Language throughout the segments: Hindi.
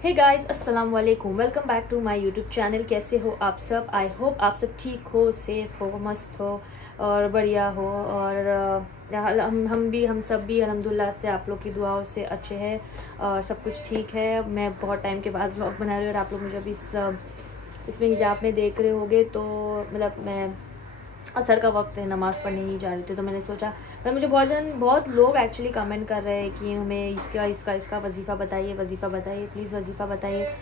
हे गाइस, अस्सलाम वालेकुम। Welcome back to my YouTube channel. कैसे हो आप सब? आई होप आप सब ठीक हो, सेफ हो, मस्त हो और बढ़िया हो। और हम सब भी अल्हम्दुलिल्लाह से आप लोग की दुआओं से अच्छे हैं और सब कुछ ठीक है। मैं बहुत टाइम के बाद व्लॉग बना रही हूँ और आप लोग मुझे अभी इसमें हिजाब में देख रहे होंगे। तो मतलब मैं असर का वक्त है, नमाज़ पढ़ने ही जा रही थी, तो मैंने सोचा मुझे बहुत लोग एक्चुअली कमेंट कर रहे हैं कि हमें इसका वजीफ़ा बताइए, प्लीज़ वजीफ़ा बताइए।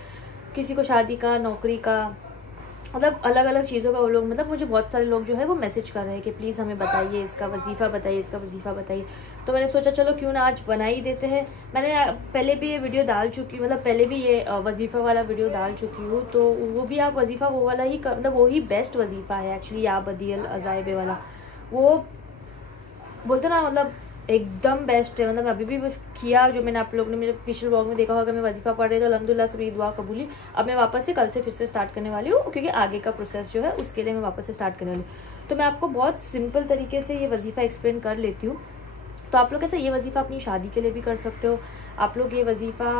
किसी को शादी का, नौकरी का, मतलब अलग अलग चीज़ों का वो लोग, मतलब मुझे बहुत सारे लोग जो है वो मैसेज कर रहे हैं कि प्लीज़ हमें बताइए, इसका वजीफ़ा बताइए। तो मैंने सोचा चलो क्यों ना आज बना ही देते हैं। मैंने पहले भी ये वीडियो डाल चुकी, मतलब पहले भी ये वजीफ़ा वाला वीडियो डाल चुकी हूँ। तो वो भी आप वजीफ़ा वो वाला ही मतलब वो ही बेस्ट वजीफ़ा है एक्चुअली, या बदियल अज़ाइबे वाला। वो बोलते ना, मतलब एकदम बेस्ट है। मतलब अभी भी किया, जो मैंने आप लोगों ने मेरे पिछले व्लॉग में देखा होगा, मैं वजीफ़ा पढ़ रही, तो अल्हम्दुलिल्लाह से मेरी दुआ कबूली। अब मैं वापस से कल से फिर से स्टार्ट करने वाली हूँ, क्योंकि आगे का प्रोसेस जो है उसके लिए मैं वापस से स्टार्ट करने वाली हूँ। तो मैं आपको बहुत सिंपल तरीके से ये वजीफ़ा एक्सप्लेन कर लेती हूँ। तो आप लोग ऐसे ये वजीफ़ा अपनी शादी के लिए भी कर सकते हो, आप लोग ये वजीफ़ा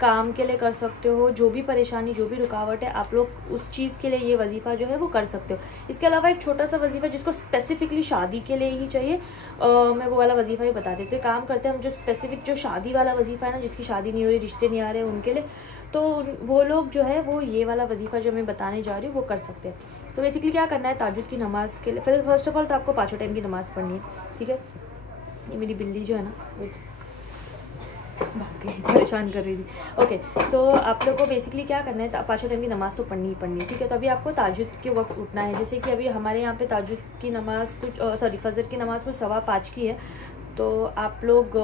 काम के लिए कर सकते हो। जो भी परेशानी, जो भी रुकावट है, आप लोग उस चीज़ के लिए ये वजीफ़ा जो है वो कर सकते हो। इसके अलावा एक छोटा सा वजीफ़ा जिसको स्पेसिफिकली शादी के लिए ही चाहिए, मैं वो वाला वजीफ़ा भी बता देती हूँ। काम करते हैं हम जो स्पेसिफिक जो शादी वाला वजीफ़ा है ना, जिसकी शादी नहीं हो रही, रिश्ते नहीं आ रहे उनके लिए, तो वो लोग जो है वो ये वाला वजीफ़ा जो मैं बताने जा रही हूँ वो कर सकते हैं। तो बेसिकली क्या करना है, ताजुद की नमाज़ के लिए फिर फर्स्ट ऑफ ऑल तो आपको 5 टाइम की नमाज़ पढ़नी है, ठीक है। ये मेरी बिल्ली जो है ना वो परेशान कर रही थी। ओके, सो आप लोग को बेसिकली क्या करना है, 5 टाइम की नमाज़ तो पढ़नी ही पढ़नी है, ठीक है। तो अभी आपको ताजुद के वक्त उठना है। जैसे कि अभी हमारे यहाँ पे ताजुद की नमाज़ कुछ फजर की नमाज़ कुछ 5:15 की है। तो आप लोग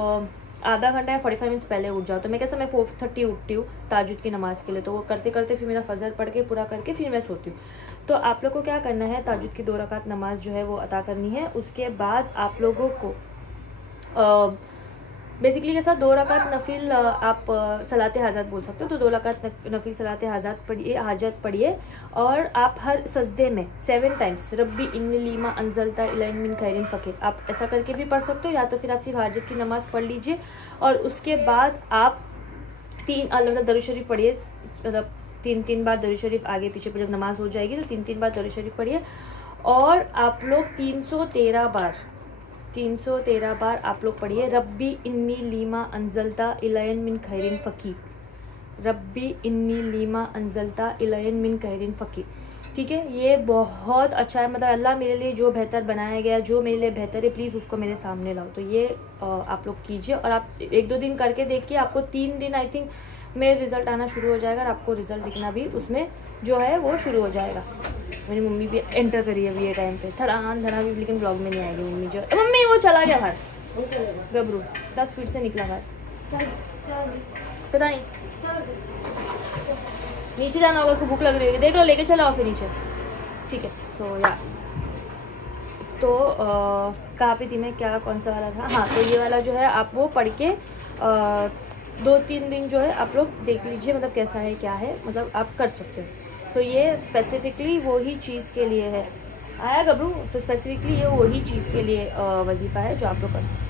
आधा घंटा या 45 मिनट्स पहले उठ जाओ। तो मैं कैसा, मैं 4:30 उठती हूँ ताजुद की नमाज़ के लिए। तो वो करते करते फिर मेरा फजर पढ़ के पूरा करके फिर मैं सोती हूँ। तो आप लोग को क्या करना है, ताजुद की 2 रकात नमाज जो है वो अता करनी है। उसके बाद आप लोगों को बेसिकली कैसा 2 रकात नफिल आप सलाते हाजत बोल सकते हो। तो 2 रकात नफिल सलाते हाजत पढ़िए और आप हर सजदे में 7 टाइम्स रब्बी इन्नी लीमा अंजलता इलैन मिन खैरिन फ़कीर, आप ऐसा करके भी पढ़ सकते हो, या तो फिर आप सिर्फ हाजत की नमाज़ पढ़ लीजिए। और उसके बाद आप 3 मतलब दरूद शरीफ पढ़िए, मतलब 3 बार दरूद शरीफ आगे पीछे जब नमाज हो जाएगी तो 3 बार दरूद शरीफ पढ़िए। और आप लोग 313 बार आप लोग पढ़िए रब्बी इन्नी लीमा अंजलता इलैन मिन खैरिन फ़कीर, रब्बी इन्नी लीमा अंजलता इलैन मिन खैरिन फ़कीर, ठीक है। ये बहुत अच्छा है, मतलब अल्लाह मेरे लिए जो बेहतर बनाया गया, जो मेरे लिए बेहतर है, प्लीज़ उसको मेरे सामने लाओ। तो ये आप लोग कीजिए और आप 1-2 दिन करके देखिए, आपको 3 दिन आई थिंक में रिजल्ट आना शुरू हो जाएगा और आपको रिजल्ट दिखना भी उसमें जो है वो शुरू हो जाएगा। मेरी मम्मी भी एंटर करी अभी ये टाइम पे, धड़ा भी, लेकिन ब्लॉग में नहीं आएगी मम्मी जो। मम्मी वो चला गया बाहर, गबरू 10 फीट से निकला बाहर, पता नहीं नीचे जाना होगा, उसको भूख लग रही है, देख लो लेके चला फिर नीचे, ठीक है। सो या तो कहाँ पे थी मैं, क्या कौन सा वाला था, हाँ। तो ये वाला जो है आप वो पढ़ के 2-3 दिन जो है आप लोग देख लीजिए, मतलब कैसा है क्या है, मतलब आप कर सकते हो। तो ये स्पेसिफिकली वही चीज़ के लिए है, आया गबरू, तो स्पेसिफिकली ये वही चीज़ के लिए वजीफ़ा है जो आप लोग कर सकते हो।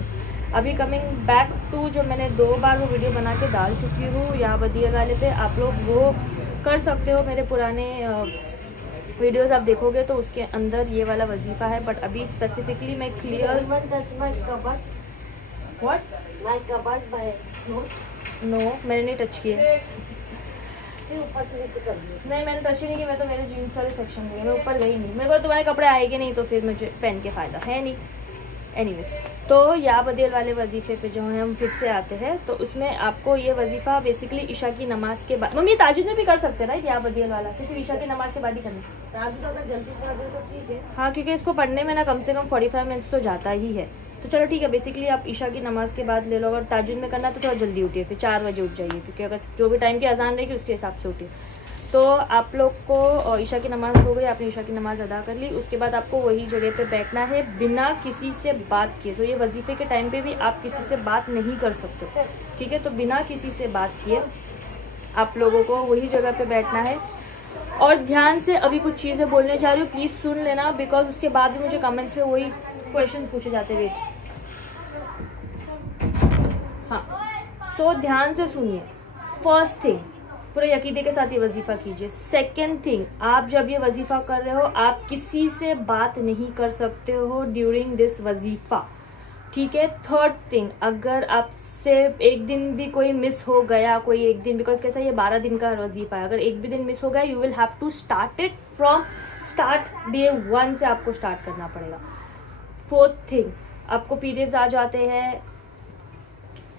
अभी कमिंग बैक टू, जो मैंने 2 बार वो वीडियो बना के डाल चुकी हूँ या बदिया वाले पे, आप लोग वो कर सकते हो। मेरे पुराने वीडियोस आप देखोगे तो उसके अंदर ये वाला वजीफ़ा है, बट अभी स्पेसिफिकली मैं क्लियर नो मैंने नहीं टच किया, नहीं मैंने टच ही नहीं किया। मैं तो मेरे जीन्स वाले सेक्शन में, मैं ऊपर गई नहीं, मेरे को तुम्हारे कपड़े आएंगे नहीं तो फिर मुझे पहन के फ़ायदा है नहीं। एनीवेज, तो या बदियल वाले वजीफ़े पे जो है हम फिर से आते हैं। तो उसमें आपको ये वजीफ़ा बेसिकली ईशा की नमाज के बाद, मम्मी ताजुद में भी कर सकते हैं राइट, या बदियल वाला किसी ईशा की नमाज के बाद ही करना। ताजुद अगर जल्दी कर दो तो ठीक है, हाँ, क्योंकि इसको पढ़ने में ना कम से कम 45 मिनट्स तो जाता ही है। तो चलो ठीक है, बेसिकली आप ईशा की नमाज के बाद ले लो। अगर ताजुद में करना तो थोड़ा जल्दी उठिए, फिर 4 बजे उठ जाइए, क्योंकि अगर जो भी टाइम की अजान रहेगी उसके हिसाब से उठिए। तो आप लोग को ईशा की नमाज़ हो गई, आपने ईशा की नमाज़ अदा कर ली, उसके बाद आपको वही जगह पे बैठना है बिना किसी से बात किए। तो ये वजीफ़े के टाइम पे भी आप किसी से बात नहीं कर सकते, ठीक है। तो बिना किसी से बात किए आप लोगों को वही जगह पे बैठना है। और ध्यान से अभी कुछ चीज़ें बोलने जा रही हूँ, प्लीज़ सुन लेना, बिकॉज उसके बाद भी मुझे कमेंट्स में वही क्वेश्चन पूछे जाते हुए। हाँ, सो ध्यान से सुनिए। फर्स्ट थिंग, पूरे यकीदे के साथ ये वजीफा कीजिए। सेकेंड थिंग, आप जब ये वजीफा कर रहे हो आप किसी से बात नहीं कर सकते हो ड्यूरिंग दिस वजीफा, ठीक है। थर्ड थिंग, अगर आपसे एक दिन भी कोई मिस हो गया, कोई एक दिन, बिकॉज कैसा ये 12 दिन का वजीफा है, अगर एक भी दिन मिस हो गया you will have to start it from start day 1 से आपको स्टार्ट करना पड़ेगा। फोर्थ थिंग, आपको पीरियड्स आ जाते हैं,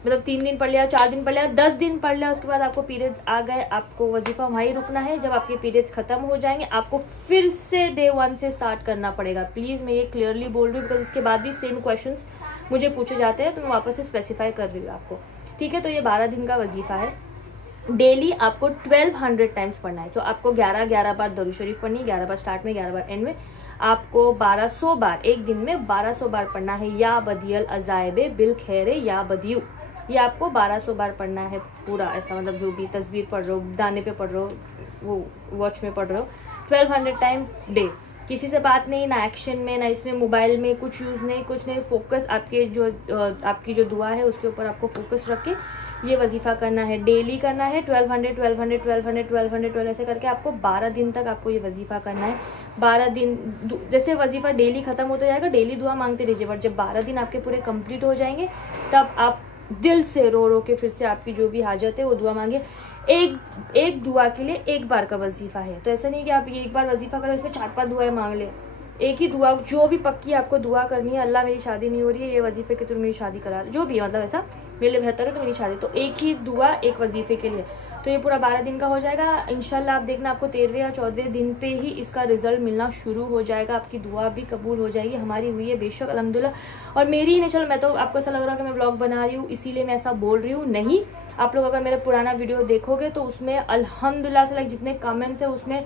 मतलब 3 दिन पढ़ लिया, 4 दिन पढ़ लिया, 10 दिन पढ़ लिया, उसके बाद आपको पीरियड्स आ गए, आपको वजीफा वहीं रुकना है। जब आपके पीरियड्स खत्म हो जाएंगे आपको फिर से डे 1 से स्टार्ट करना पड़ेगा। प्लीज मैं ये क्लियरली बोल रही हूँ, बिकॉज इसके बाद भी सेम क्वेश्चंस मुझे पूछे जाते हैं, तो मैं वापस से स्पेसिफाई कर रही हूँ आपको, ठीक है। तो ये 12 दिन का वजीफा है। डेली आपको 1200 टाइम्स पढ़ना है, तो आपको 11 बार दरूद शरीफ पढ़नी है, 11 बार स्टार्ट में, 11 बार एंड में। आपको 1200 बार, एक दिन में 1200 बार पढ़ना है, या बदियल अजायबे बिल खैरे या बदियू, ये आपको 1200 बार पढ़ना है पूरा, ऐसा मतलब जो भी तस्वीर पढ़ रहे हो, दाने पे पढ़ रहे हो, वो वॉच में पढ़ रहे हो, 1200 टाइम डे। किसी से बात नहीं, ना एक्शन में, ना इसमें मोबाइल में कुछ यूज नहीं, कुछ नहीं, फोकस आपकी जो दुआ है उसके ऊपर आपको फोकस रख के ये वजीफा करना है, डेली करना है। 1200 ऐसे करके आपको 12 दिन तक आपको ये वजीफा करना है। 12 दिन जैसे वजीफा डेली खत्म होता जाएगा, डेली दुआ मांगते रहिए, बट जब 12 दिन आपके पूरे कंप्लीट हो जाएंगे तब आप दिल से रो रो के फिर से आपकी जो भी हाजत है वो दुआ मांगे। एक दुआ के लिए एक बार का वजीफा है, तो ऐसा नहीं कि आप एक बार वजीफा करें उसमें 4-5 दुआएं मांग ले। एक ही दुआ जो भी पक्की आपको दुआ करनी है, अल्लाह मेरी शादी नहीं हो रही है, ये वजीफे के थ्रू मेरी शादी करा, जो भी है, मतलब ऐसा मेरे लिए बेहतर है तो मेरी शादी, तो एक ही दुआ एक वजीफे के लिए। तो ये पूरा 12 दिन का हो जाएगा। इंशाल्लाह आप देखना आपको 13वें या 14वें दिन पे ही इसका रिजल्ट मिलना शुरू हो जाएगा, आपकी दुआ भी कबूल हो जाएगी। हमारी हुई है बेशक अल्हम्दुलिल्लाह। और मेरी नहीं, चलो मैं तो आपको ऐसा लग रहा है कि मैं व्लॉग बना रही हूँ इसीलिए मैं ऐसा बोल रही हूँ, नहीं। आप लोग अगर मेरा पुराना वीडियो देखोगे तो उसमें अल्हम्दुलिल्लाह से जितने कमेंट्स है उसमें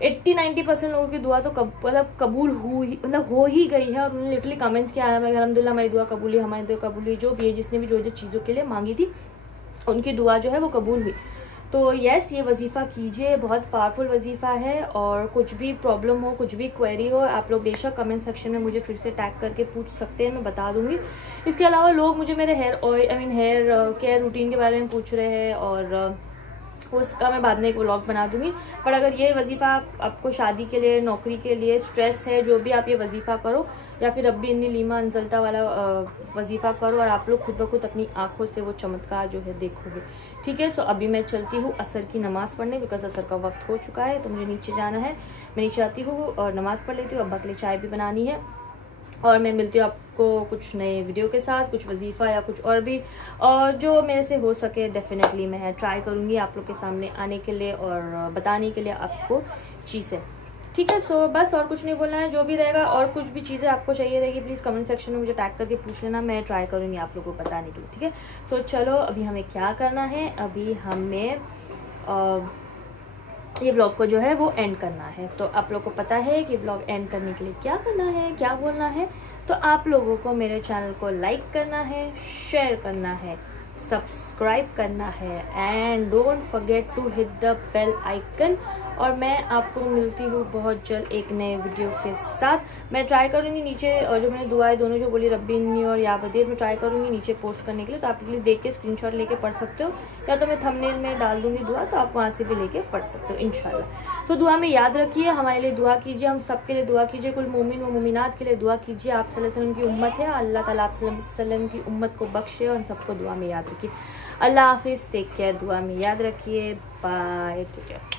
80-90% लोगों की दुआ तो मतलब कबूल हो ही गई है, और उन्होंने लिटरली कमेंट्स किया है अल्हम्दुलिल्लाह हमारी दुआ कबूल हुई, हमारी दुआ कबूल हुई, जो भी है जिसने भी जो चीज़ों के लिए मांगी थी उनकी दुआ जो है वो कबूल हुई। तो यस, ये वजीफा कीजिए, बहुत पावरफुल वजीफा है। और कुछ भी प्रॉब्लम हो, कुछ भी क्वेरी हो, आप लोग बेशक कमेंट सेक्शन में मुझे फिर से टैग करके पूछ सकते हैं, मैं बता दूंगी। इसके अलावा लोग मुझे मेरे हेयर केयर रूटीन के बारे में पूछ रहे हैं, और उसका मैं बाद में एक व्लॉग बना दूंगी। पर अगर ये वजीफा आपको शादी के लिए, नौकरी के लिए स्ट्रेस है, जो भी आप ये वजीफा करो, या फिर रब्बी इन्नी लीमा अंजलता वाला वजीफा करो, और आप लोग खुद ब खुद अपनी आंखों से वो चमत्कार जो है देखोगे, ठीक है। सो अभी मैं चलती हूँ असर की नमाज़ पढ़ने, बिकॉज असर का वक्त हो चुका है, तो मुझे नीचे जाना है। मैं नीचे आती हूँ और नमाज़ पढ़ लेती हूँ, अब्बा के लिए चाय भी बनानी है, और मैं मिलती हूँ आपको कुछ नए वीडियो के साथ, कुछ वजीफा या कुछ और भी, और जो मेरे से हो सके डेफिनेटली मैं ट्राई करूँगी आप लोग के सामने आने के लिए और बताने के लिए आपको चीज़ें, ठीक है। सो बस और कुछ नहीं बोलना है, जो भी रहेगा और कुछ भी चीज़ें आपको चाहिए रहेगी प्लीज़ कमेंट सेक्शन में मुझे टैग करके पूछ लेना, मैं ट्राई करूँगी आप लोगों को बताने के लिए, ठीक है। सो चलो अभी हमें क्या करना है, अभी हमें ये व्लॉग को जो है वो एंड करना है। तो आप लोग को पता है कि व्लॉग एंड करने के लिए क्या करना है, क्या बोलना है। तो आप लोगों को मेरे चैनल को लाइक करना है, शेयर करना है, सब्सक्राइब करना है, and don't forget to hit the bell icon. और मैं आपको मिलती हूँ बहुत जल्द एक नए वीडियो के साथ। मैं ट्राई करूँगी नीचे, और जो मैंने दुआएं दोनों जो बोली रब्बी इन्नी और या बदीर, मैं ट्राई करूँगी नीचे पोस्ट करने के लिए, तो आप प्लीज़ देख के स्क्रीनशॉट लेके पढ़ सकते हो, या तो मैं थंबनेल में डाल दूँगी दुआ, तो आप वहाँ से भी लेके पढ़ सकते हो इंशाल्लाह। तो दुआ में याद रखिए, हमारे लिए दुआ कीजिए, हम सब के लिए दुआ कीजिए, कुल मोमिन व मोमिनात के लिए दुआ कीजिए। आप सल्लल्लाहु अलैहि वसल्लम की उम्मत है, अल्लाह ताला आप सल्लल्लाहु अलैहि वसल्लम की उम्मत को बख्शे, और उन सबको दुआ में याद रखिए। अल्लाह हाफिज़, टेक केयर, दुआ में याद रखिए, बाय, टेक केयर।